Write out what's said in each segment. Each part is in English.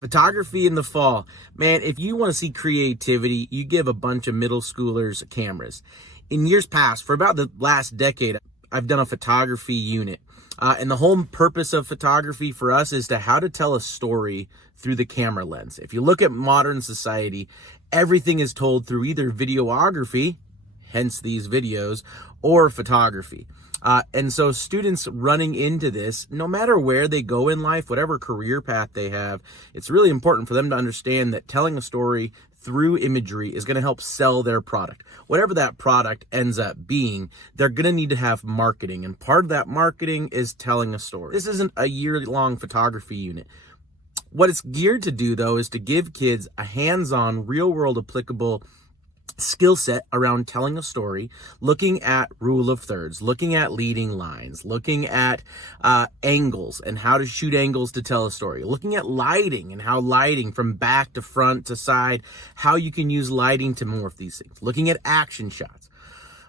Photography in the fall. Man, if you want to see creativity, you give a bunch of middle schoolers cameras. In years past, for about the last decade, I've done a photography unit. And the whole purpose of photography for us is to how to tell a story through the camera lens. If you look at modern society, everything is told through either videography, hence these videos, or photography. And so students running into this, no matter where they go in life, whatever career path they have, it's really important for them to understand that telling a story through imagery is going to help sell their product. Whatever that product ends up being, they're going to need to have marketing. And part of that marketing is telling a story. This isn't a year-long photography unit. What it's geared to do, though, is to give kids a hands-on, real-world applicable skill set around telling a story, looking at rule of thirds, looking at leading lines, looking at angles and how to shoot angles to tell a story, looking at lighting and how lighting from back to front to side, how you can use lighting to morph these things, looking at action shots.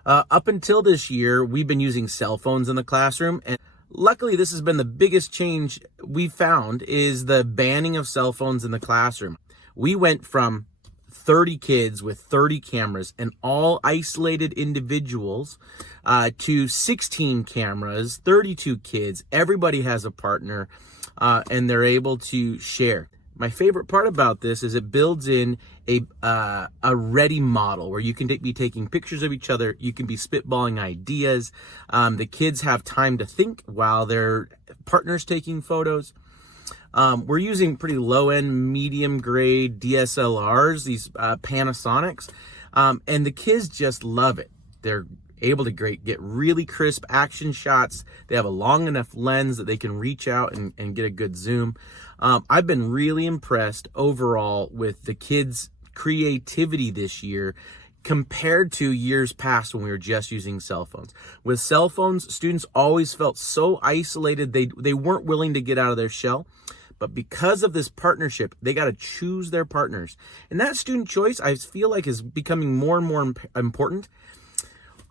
Up until this year, we've been using cell phones in the classroom, and luckily this has been the biggest change we've found is the banning of cell phones in the classroom. We went from 30 kids with 30 cameras and all isolated individuals to 16 cameras, 32 kids. Everybody has a partner and they're able to share. My favorite part about this is it builds in a ready model where you can be taking pictures of each other. You can be spitballing ideas. The kids have time to think while their partner's taking photos. We're using pretty low-end, medium-grade DSLRs, these Panasonics, and the kids just love it. They're able to get really crisp action shots. They have a long enough lens that they can reach out and get a good zoom. I've been really impressed overall with the kids' creativity this year compared to years past when we were just using cell phones. With cell phones, students always felt so isolated. They weren't willing to get out of their shell. But because of this partnership, they got to choose their partners. And that student choice, I feel like, is becoming more and more important.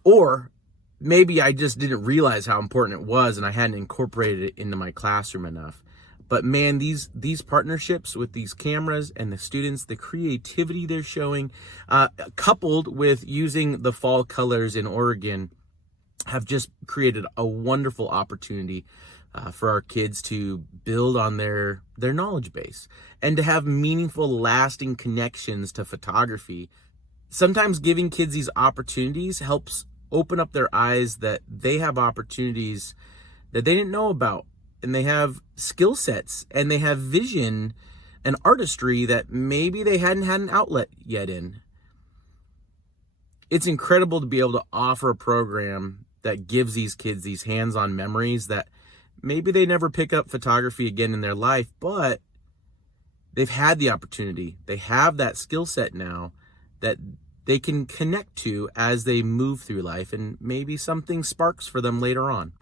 Or maybe I just didn't realize how important it was and I hadn't incorporated it into my classroom enough. But man, these partnerships with these cameras and the students, the creativity they're showing, coupled with using the fall colors in Oregon, have just created a wonderful opportunity for our kids to build on their knowledge base and to have meaningful, lasting connections to photography. Sometimes giving kids these opportunities helps open up their eyes that they have opportunities that they didn't know about, and they have skill sets and they have vision and artistry that maybe they hadn't had an outlet yet in. It's incredible to be able to offer a program that gives these kids these hands-on memories that maybe they never pick up photography again in their life, but they've had the opportunity. They have that skill set now that they can connect to as they move through life, and maybe something sparks for them later on.